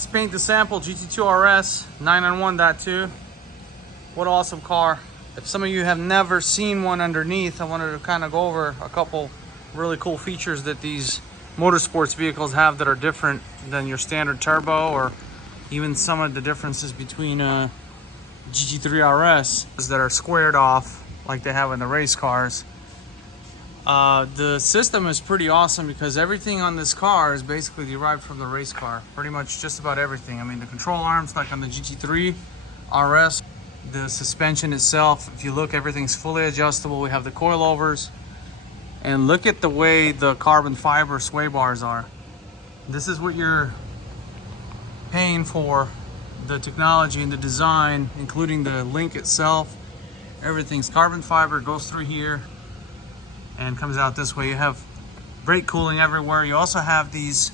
Let's paint the sample GT2RS 991.2. What an awesome car. If some of you have never seen one underneath, I wanted to kind of go over a couple really cool features that these motorsports vehicles have that are different than your standard turbo, or even some of the differences between GT3RS that are squared off like they have in the race cars. The system is pretty awesome because everything on this car is basically derived from the race car. Pretty much just about everything. I mean, the control arms like on the GT3RS, the suspension itself, if you look, everything's fully adjustable. We have the coilovers, and look at the way the carbon fiber sway bars are. This is what you're paying for, the technology and the design, including the link itself. Everything's carbon fiber, goes through here and comes out this way. You have brake cooling everywhere. You also have these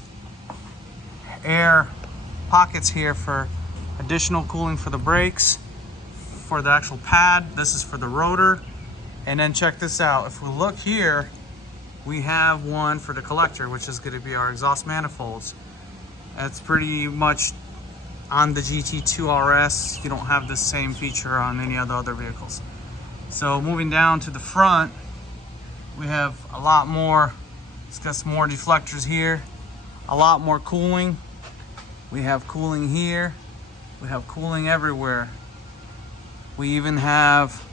air pockets here for additional cooling for the brakes, for the actual pad. This is for the rotor. And then check this out. If we look here, we have one for the collector, which is going to be our exhaust manifolds. That's pretty much on the GT2RS. You don't have the same feature on any of the other vehicles. So moving down to the front, we have a lot more. It's got some more deflectors here, a lot more cooling. We have cooling here. We have cooling everywhere. We even have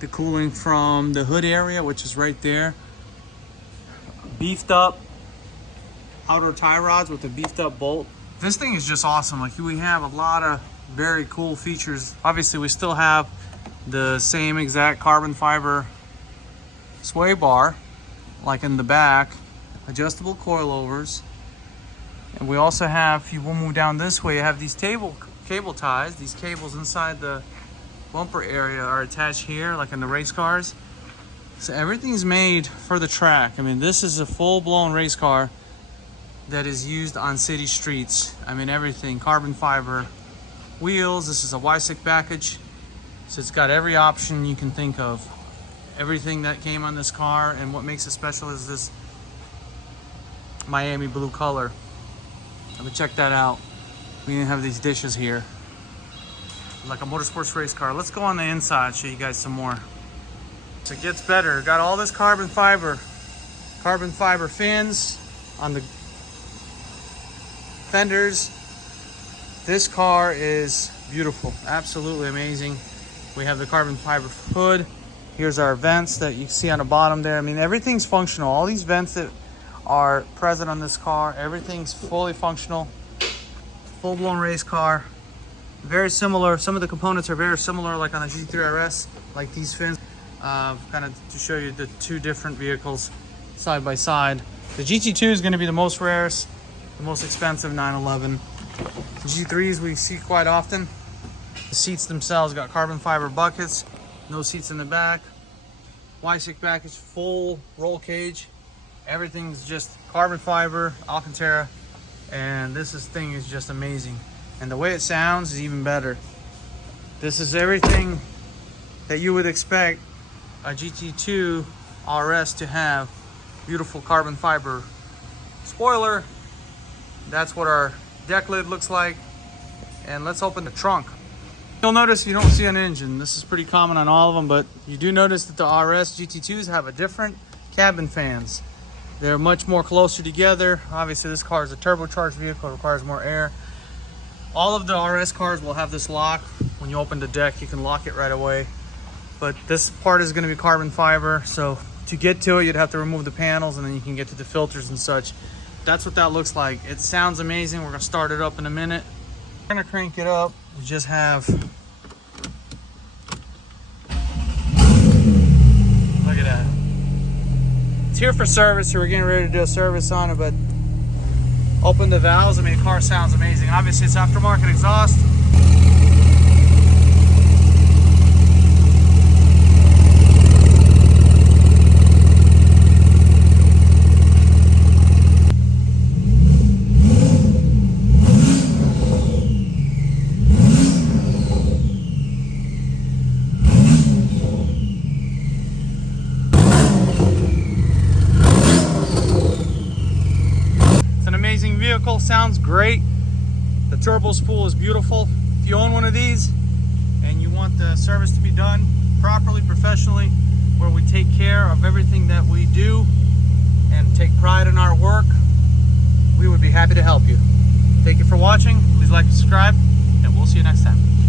the cooling from the hood area, which is right there. Beefed up outer tie rods with a beefed up bolt. This thing is just awesome. Like, we have a lot of very cool features. Obviously, we still have the same exact carbon fiber sway bar like in the back, adjustable coilovers, and we also have, if you will move down this way, you have these cable ties. These cables inside the bumper area are attached here like in the race cars. So everything's made for the track. I mean, this is a full-blown race car that is used on city streets. I mean, everything, carbon fiber wheels. This is a Y-stick package, so it's got every option you can think of. Everything that came on this car, and what makes it special is this Miami blue color. Let me check that out. We even have these dishes here, like a motorsports race car. Let's go on the inside, show you guys some more. So it gets better. Got all this carbon fiber fins on the fenders. This car is beautiful, absolutely amazing. We have the carbon fiber hood. Here's our vents that you see on the bottom there. I mean, everything's functional. All these vents that are present on this car, everything's fully functional. Full-blown race car. Very similar. Some of the components are very similar, like on the GT3RS, like these fins. Kind of to show you the two different vehicles side by side. The GT2 is going to be the most rarest, the most expensive 911. The G3s we see quite often. The seats themselves got carbon fiber buckets, no seats in the back. Y-stick package, full roll cage. Everything's just carbon fiber, Alcantara, and this thing is just amazing. And the way it sounds is even better. This is everything that you would expect a GT2 RS to have. Beautiful carbon fiber spoiler. That's what our deck lid looks like. And let's open the trunk. You'll notice you don't see an engine. This is pretty common on all of them, but you do notice that the RS GT2s have a different cabin fans. They're much more closer together. Obviously, this car is a turbocharged vehicle, it requires more air. All of the RS cars will have this lock. When you open the deck, you can lock it right away. But this part is going to be carbon fiber, so to get to it, you'd have to remove the panels, and then you can get to the filters and such. That's what that looks like. It sounds amazing. We're going to start it up in a minute. We're going to crank it up. We just have, look at that. It's here for service, so we're getting ready to do a service on it, but open the valves. I mean, the car sounds amazing. Obviously, it's aftermarket exhaust. Vehicle sounds great. great. The turbo spool is beautiful. If you own one of these and you want the service to be done properly, professionally, where we take care of everything that we do and take pride in our work, we would be happy to help you. Thank you for watching. Please like and subscribe, and we'll see you next time.